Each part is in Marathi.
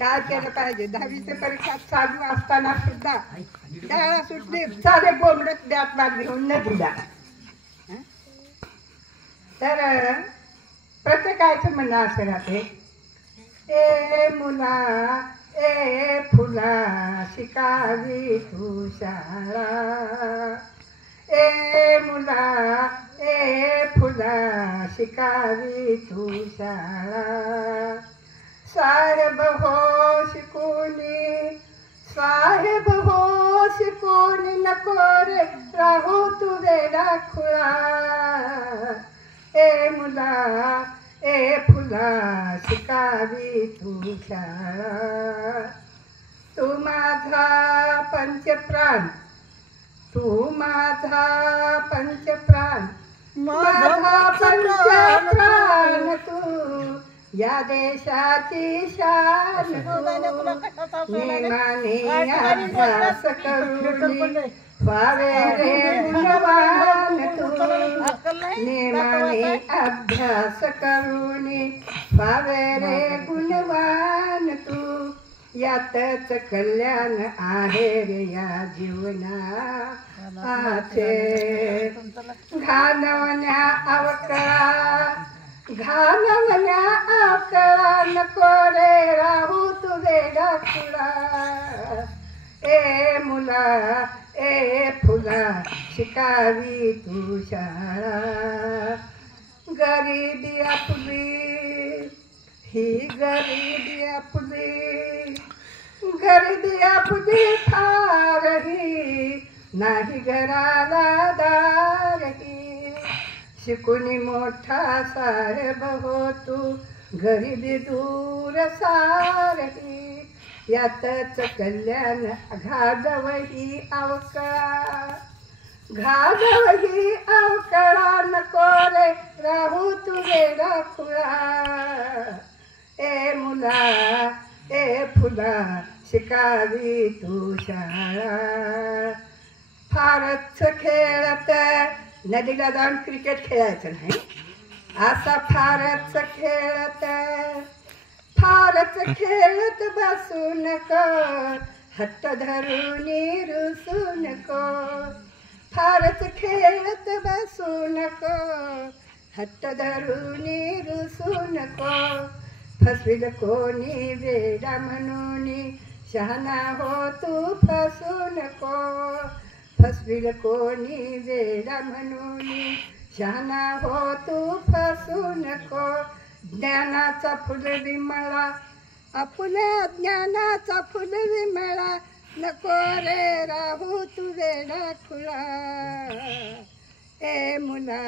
काय केलं पाहिजे? 10वीची परीक्षा चालू असताना सुद्धा शाळा सुटली सारे बोंबडत द्यात बाग घेऊन नदीला. तर प्रत्येकाचं म्हणणं असं राहते, ए मुला ए फुला शिकावी तू शाळा, ए मुला ए फुला शिकावी तू शाळा. साहेब हो शिकूनी, साहेब हो शिकूनी नको रे राहू तू वेडा खुळा. ए मुला ए फुला शिकावी तू शाळा. तू माझा पंचप्राण, तू माझा पंचप्राण, माझा पंचप्राण तू या देशाची शान. नेमाने अभ्यास करून व्हावे रे गुणवान तू, नेमाने अभ्यास करून व्हावे रे गुणवान तू. यातच कल्याण आहे रे या जीवनाचे. घालवण्या अवकळा, घालवण्या अवकळा नको रे राहू तू वेडा खुळा. ए मुला ए फुला शिकावी तू शाळा. गरिबी आपली ही गरिबी आपली, गरिबी आपली फारही नाही घराला दारही. शिकूनी मोठा साहेब हो तू गरिबी दूर सारही. यातच कल्याण घालवही अवकळा, घालवही अवकळा नको रे राहू तू वेडा खुळा. ए मुला ए फुला शिकावी तू शाळा. फारच खेळत नदीला जाऊन क्रिकेट खेळायचं नाही, असा फारच खेळत, फारच खेळत बसू नको हट्ट धरून रुसू नको. फारच खेळत बसू नको हट्ट धरून रुसू नको. फसविल कोणी वेडा म्हणून शहाणा हो तू फसू नको. फसविल कोणी वेडा म्हणून शहाणा हो तू फसू नको. ज्ञानाचा फुल विमळा, आपल्या ज्ञानाचा फुल विमळा नको रे राहू तू वेडा खुळा. ए मुला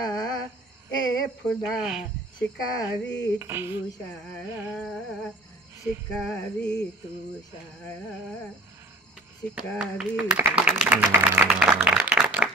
ए फुला शिकावी तू शाळा, शिकावी तू शाळा, शिकावी तू शाळा.